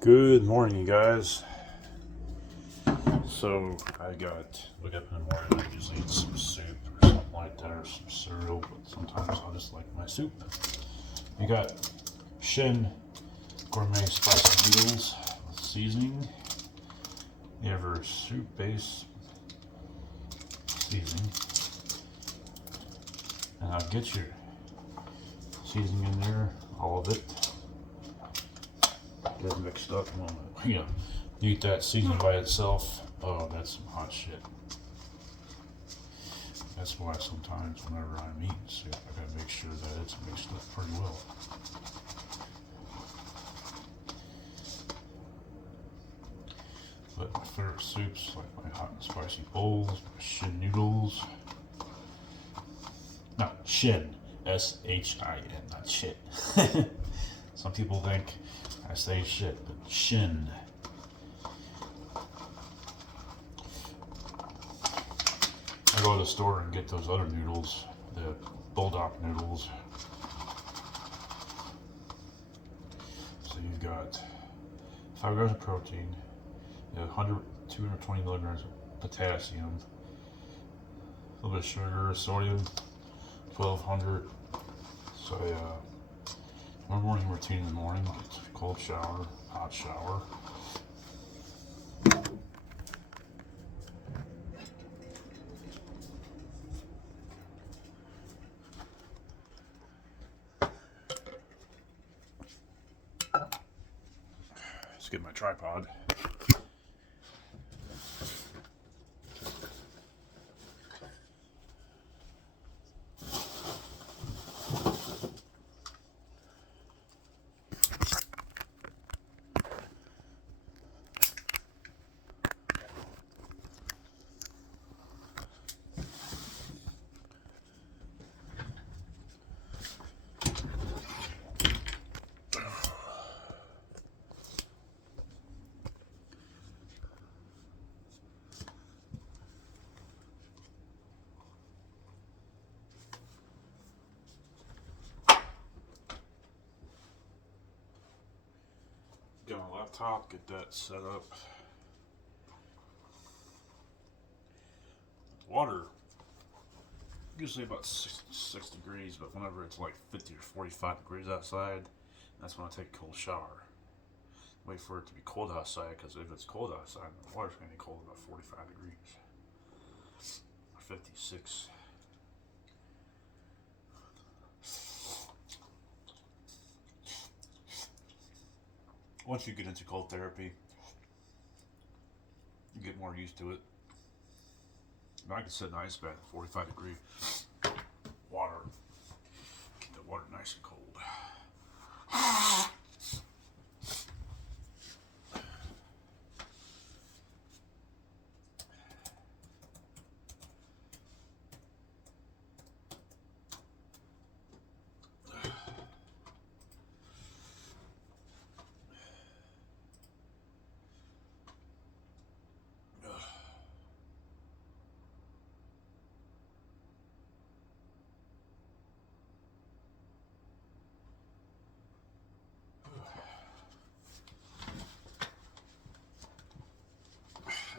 Good morning, you guys. So wake up in the morning. I usually eat some soup or something like that, or some cereal. But sometimes I'll just like my soup. You got Shin gourmet spicy noodles with seasoning. You have your soup base seasoning, and I'll get your seasoning in there, all of it. Get it mixed up. You eat that seasoning by itself. Oh, that's some hot shit. That's why sometimes whenever I'm eating soup, I gotta make sure that it's mixed up pretty well. But my favorite soups, like my hot and spicy bowls, my Shin noodles. No, Shin. S-H-I-N, not shit. Some people think I say shit, but Shin. I go to the store and get those other noodles, the bulldog noodles. So you've got 5 grams of protein, 220 milligrams of potassium, a little bit of sugar, sodium, 1200. So my morning routine in the morning, get a cold shower, hot shower. Let's get my tripod. Get my laptop, get that set up. Water, usually about 6 degrees, but whenever it's like 50 or 45 degrees outside, that's when I take a cold shower. Wait for it to be cold outside, because if it's cold outside, the water's going to be cold about 45 degrees. Or 56. Once you get into cold therapy, you get more used to it. I can sit in an ice bath at 45 degree water. Keep the water nice and cold.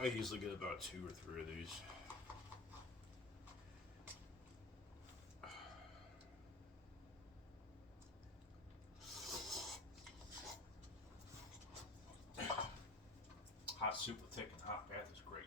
I usually get about 2 or 3 of these. Hot soup with taking a hot bath is great.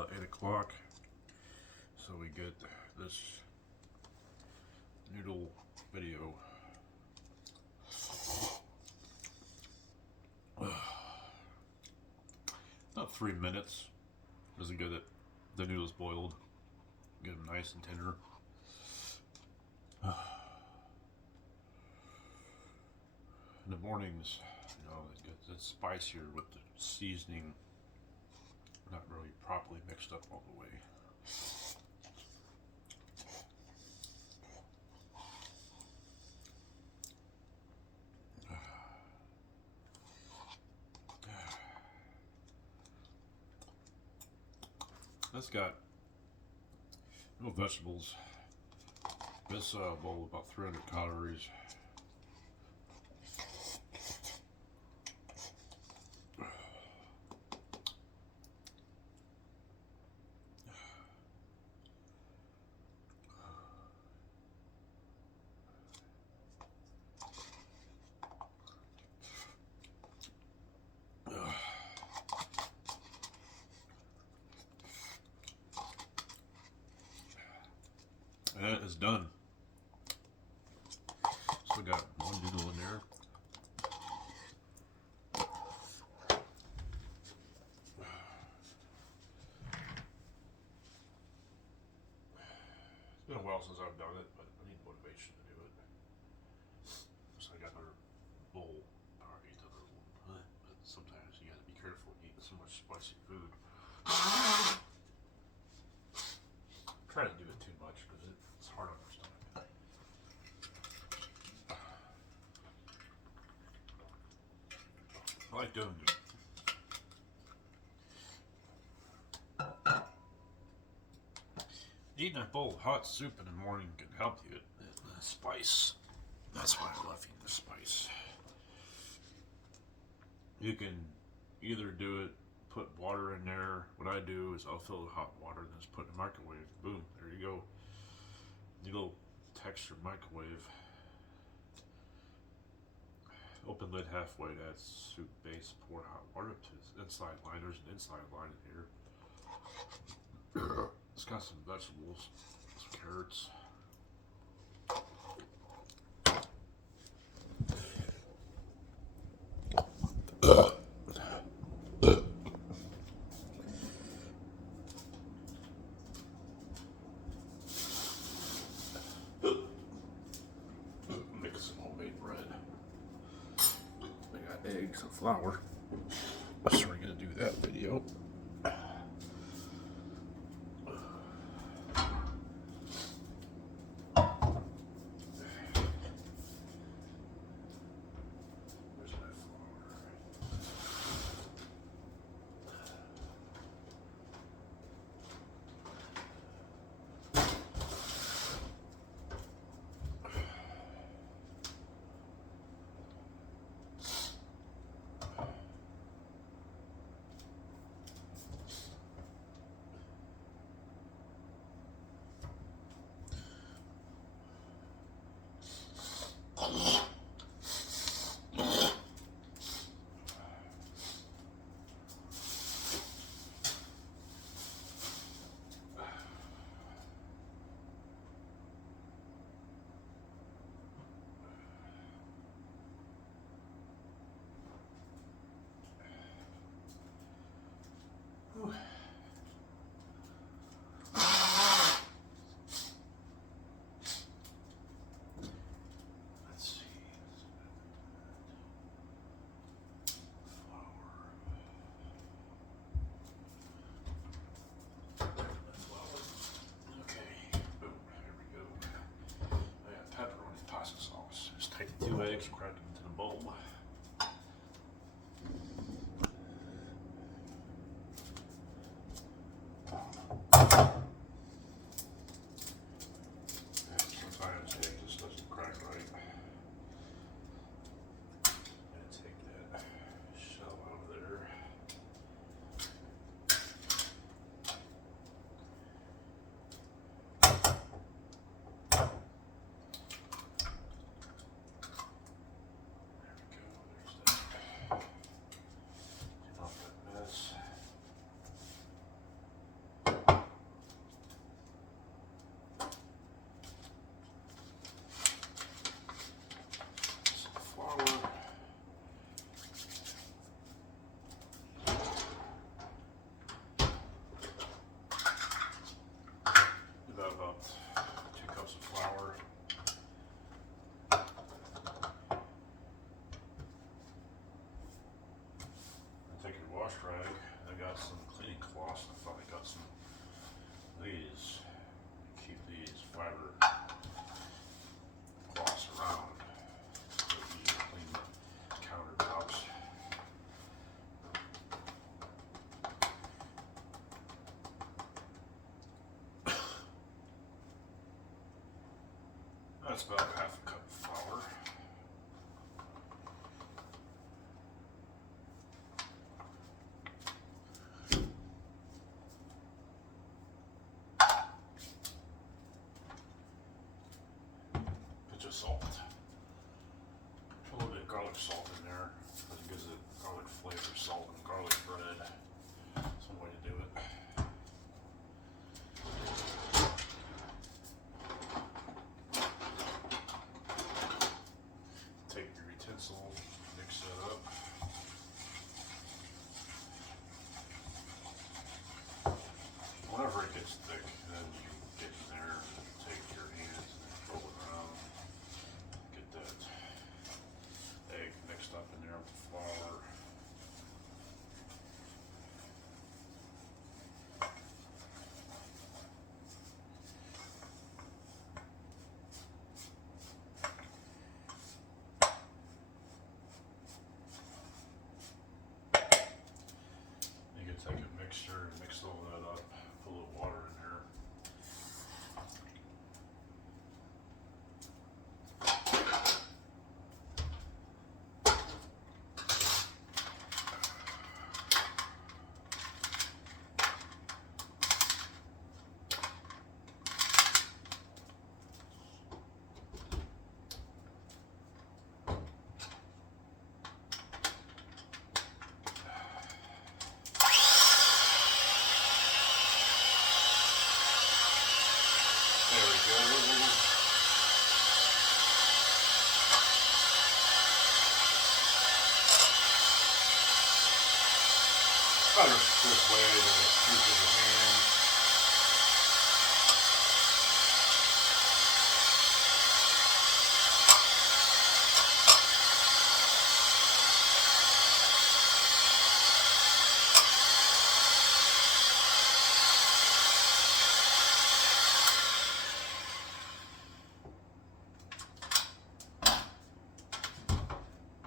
about 8 o'clock. So we get this noodle video. About 3 minutes. Doesn't get it. The noodles boiled. Get them nice and tender. In the mornings, you know, it's spicier with the seasoning not really properly mixed up all the way. That's got no vegetables. This bowl about 300 calories. And it is done. Still got one noodle in there. It's been a while since I've done it, but I need motivation to do it. So I got another bowl. I'll eat another one. But sometimes you gotta be careful eating so much spicy food. Try to do it too much because it's hard on our stomach. I like doing it. Eating a bowl of hot soup in the morning can help you. The spice. That's why I love eating the spice. You can either do it, put water in there. What I do is I'll fill it with hot water, then just put it in the microwave. Boom, there you go. Little texture microwave. Open lid halfway, add soup base, pour hot water to the inside line. There's an inside line in here. It's got some vegetables, some carrots. Make some homemade bread. I got eggs and flour. So we're gonna do that video. Take 2 eggs, crack them into the bowl. Sometimes the egg just doesn't crack right. And take that shell out of there. That's about half a cup of flour. Pinch of salt. Put a little bit of garlic salt in there because it gives it garlic flavor. Salt and garlic bread. That's one way to do it. Take your utensil, mix it up. Whenever it gets thick, then you get in there and take your hands and roll it around. Get that egg mixed up in there with the flour. You can take a mixture and mix all that up, put a little water in there. There we go. Better this way than using your hands.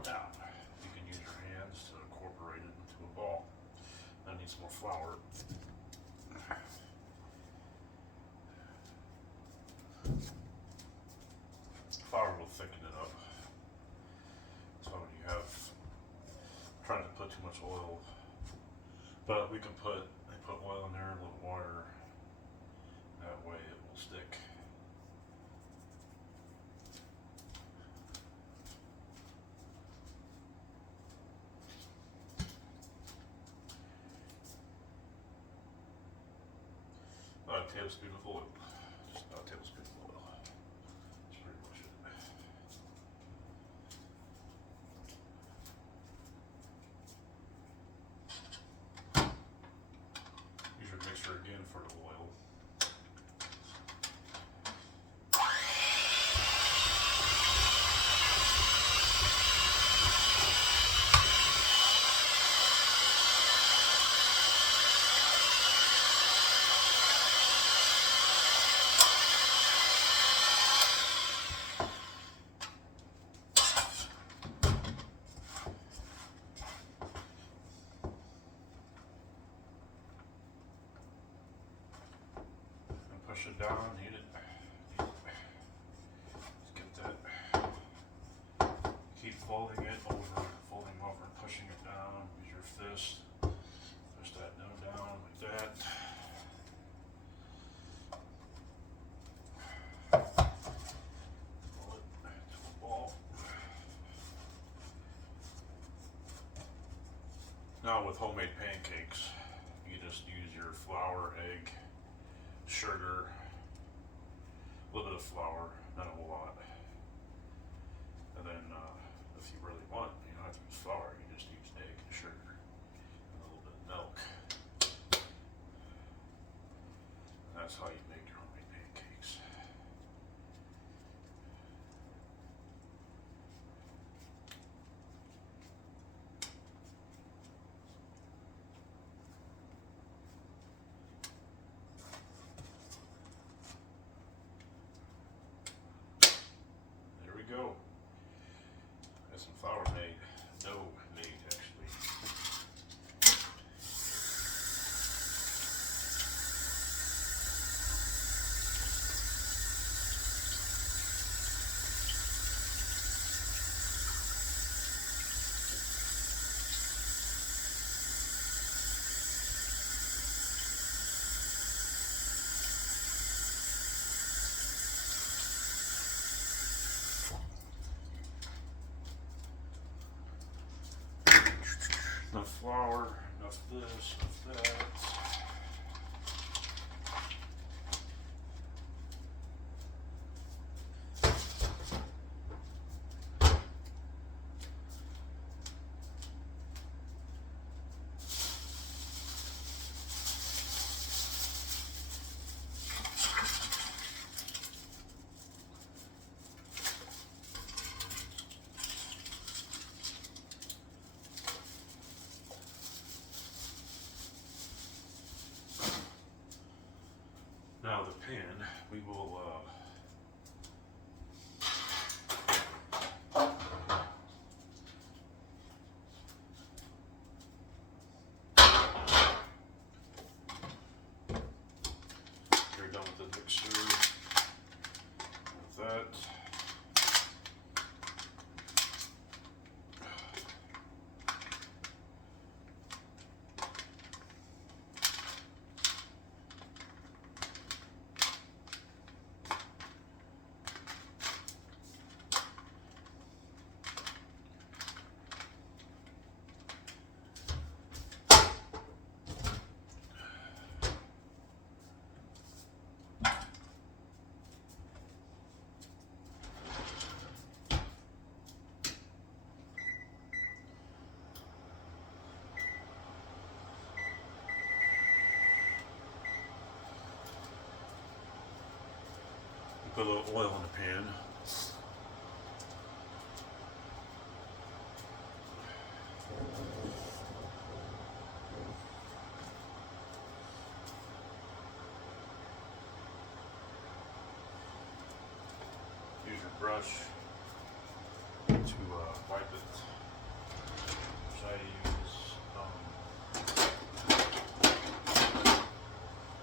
Now, you can use your hands to incorporate it into a ball. That needs more flour. Flour will thicken it up. So when you have trying to put too much oil, but we can put oil in there, a little water. That way it will stick. A tablespoon of oil. Just about a tablespoon of oil. That's pretty much it. Use your mixer again for the oil. Push it down, heat it. Just get that. Keep folding it over, pushing it down. Use your fist. Push that dough down like that. Roll it to a ball. Now with homemade pancakes, you just use your flour, egg, sugar, a little bit of flour, not a whole lot. And then if you really want, you don't have to use flour, you just use egg and sugar and a little bit of milk. And that's how you make your homemade pancakes. flour, enough this, enough that. Now the pan, we will you're done with the mixture with that. Put a little oil in the pan. Use your brush to wipe it. Which I use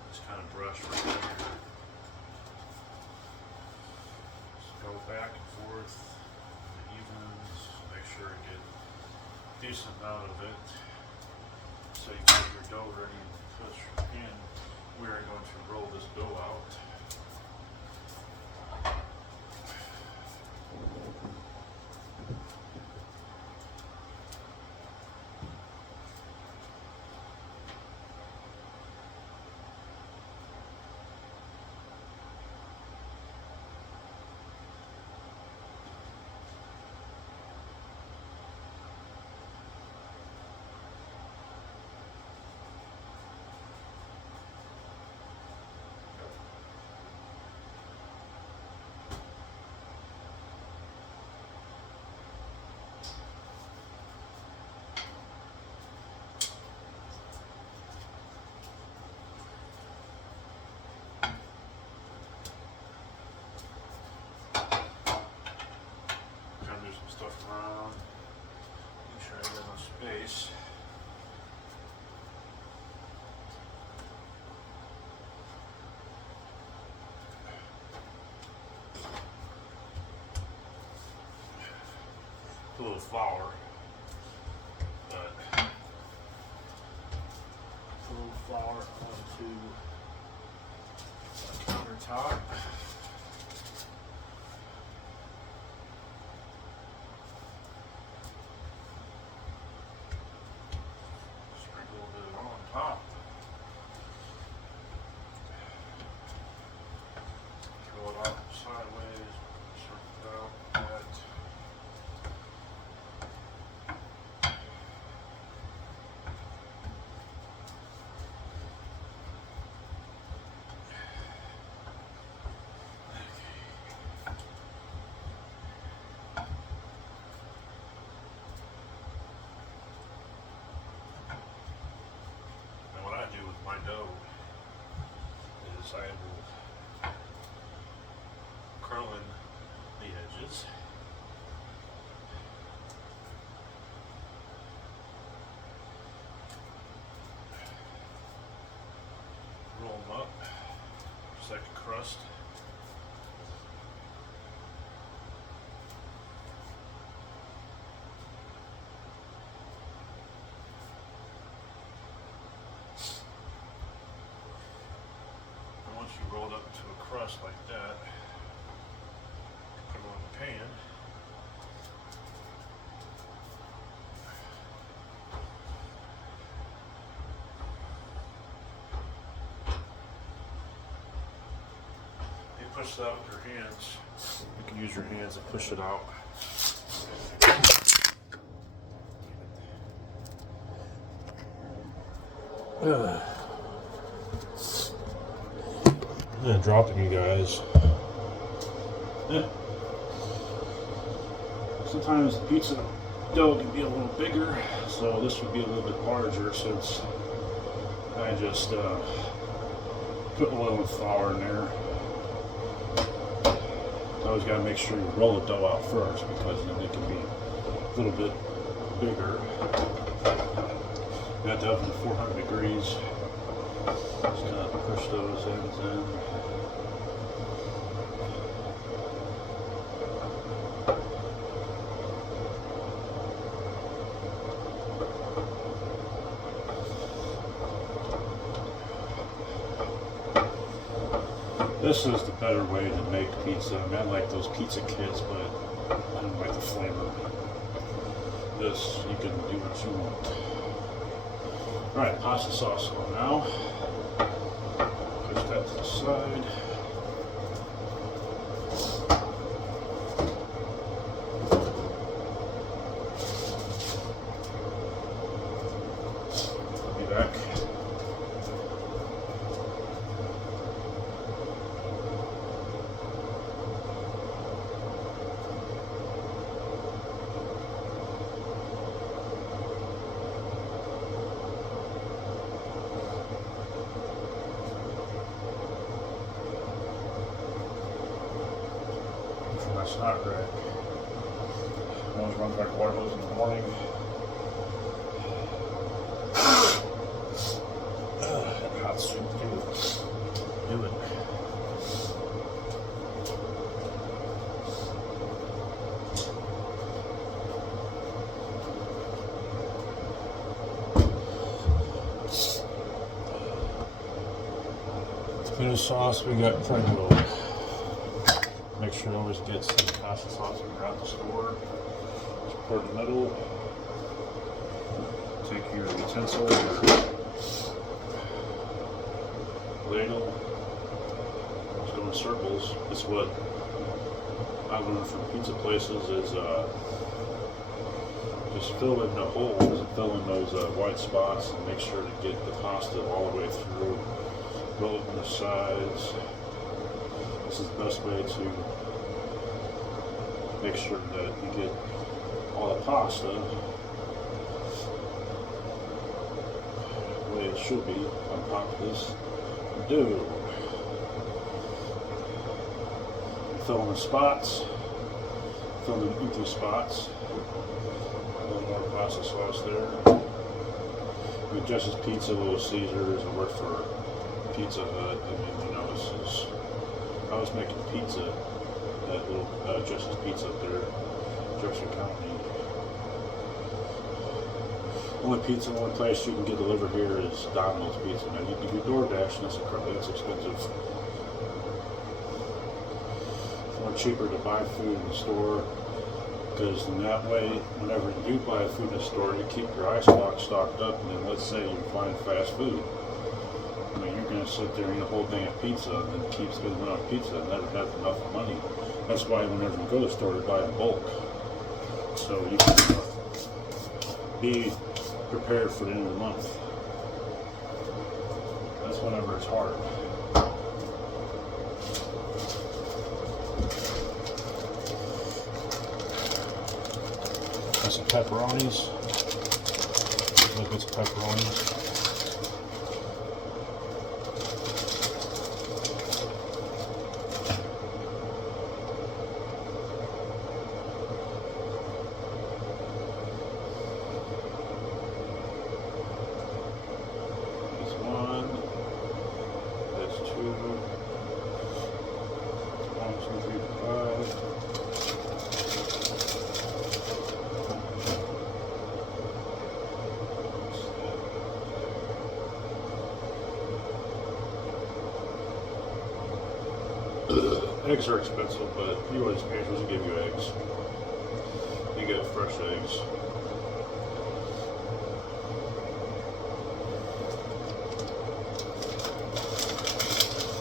this kind of brush right here. Go back and forth, it evens, make sure you get a decent amount of it. So you get your dough ready to push in. We are going to roll this dough out. Stuff around, make sure I got enough space. A little flour, but a little flour onto the countertop. Top. Throw it out sideways, circle it out that. Do with my dough is I will curl in the edges, roll them up just like a crust. Once you roll it up into a crust like that, put it on the pan. push it out with your hands. You can use your hands to push it out. Yeah, dropping you guys. Yeah. Sometimes the pizza dough can be a little bigger, so this would be a little bit larger since I just put oil and flour in there. Always got to make sure you roll the dough out first because then it can be a little bit bigger. You have to have it to 400 degrees. Just kind of push those ends in. This is the better way to make pizza. I mean, I like those pizza kits, but I don't like the flavor. This, you can do what you want. Alright, pasta sauce on now. Push that to the side. I'll be back. That's not right. I always run back water hose in the morning. Hot soup do it. Tomato sauce, we got plenty of. Make sure you always get some pasta sauce when you're out the store. Just pour it in the middle. Take your utensil, your ladle. Just go in circles. It's what I learned from pizza places is just fill in the holes and fill in those white spots and make sure to get the pasta all the way through. Roll it on the sides. This is the best way to make sure that you get all the pasta the way it should be on top of this dough. Fill in the spots, fill in the empty spots. A little more pasta sauce there. I mean, Justice Pizza, Little Caesars, I work for Pizza Hut. I mean, you know, this is. I was making pizza at little Justice Pizza up there, Jefferson County. Only place you can get delivered here is Domino's Pizza. Now you can do DoorDash, and that's expensive. It's more cheaper to buy food in the store, because in that way, whenever you do buy food in the store, you keep your ice box stocked up, and then let's say you find fast food. I mean, you're going to sit there and eat a whole thing of pizza and then keep spending on pizza and never have enough money. That's why whenever you go to the store, you buy in bulk. So you can be prepared for the end of the month. That's whenever it's hard. Got some pepperonis. Look, it's pepperonis. Eggs are expensive, but you always pay for to give you eggs. You get fresh eggs.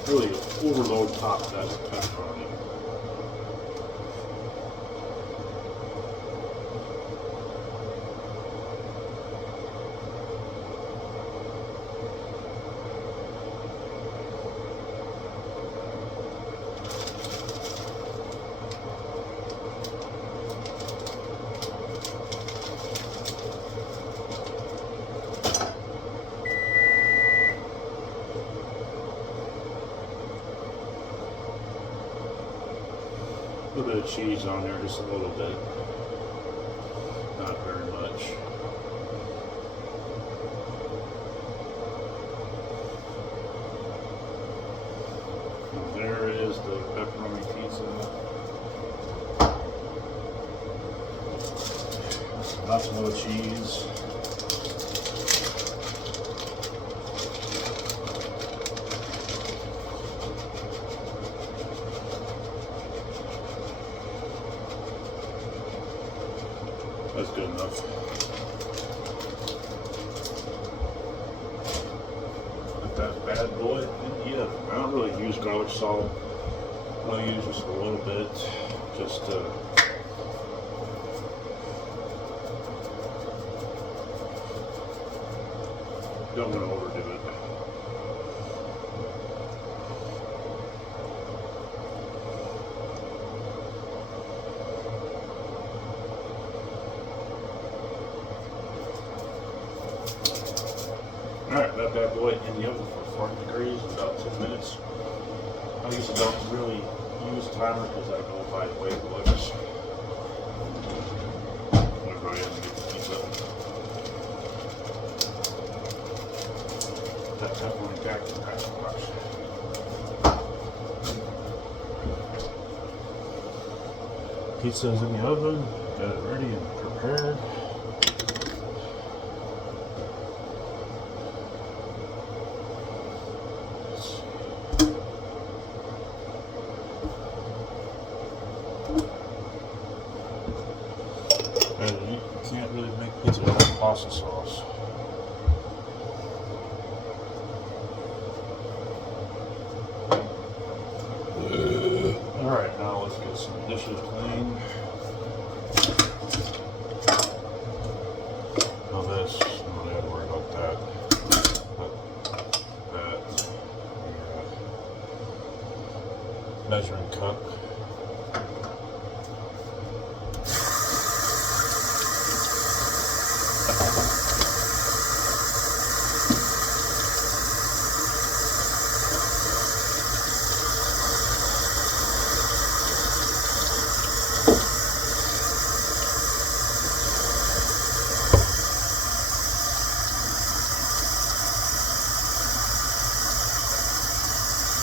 Really good. overload top that pepperoni. A little bit of cheese on there, just a little bit, not very much. And there is the pepperoni pizza. Lots more cheese. That's good enough. Put that bad boy in here. I don't really use garlic salt. I use just a little bit, just don't want to overdo it. Alright, that bad boy in the oven for 40 degrees, about 10 minutes. I usually don't really use a timer because I know by the way it looks. Whenever I have to get the pizza. That pepperoni back in the pasta box. Pizza's in the oven, got it ready and prepared. And you can't really make pizza without pasta sauce. Alright, now let's get some dishes clean. Now this, I'm not going to worry about that. But that, measuring cup.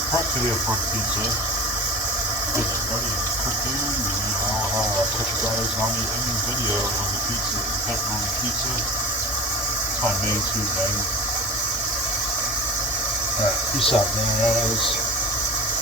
Prep video for the pizza. Get it ready and cooking, and then I'll put you guys on the ending video on the pizza, pepperoni pizza. It's my main two, man. Alright, peace out, man.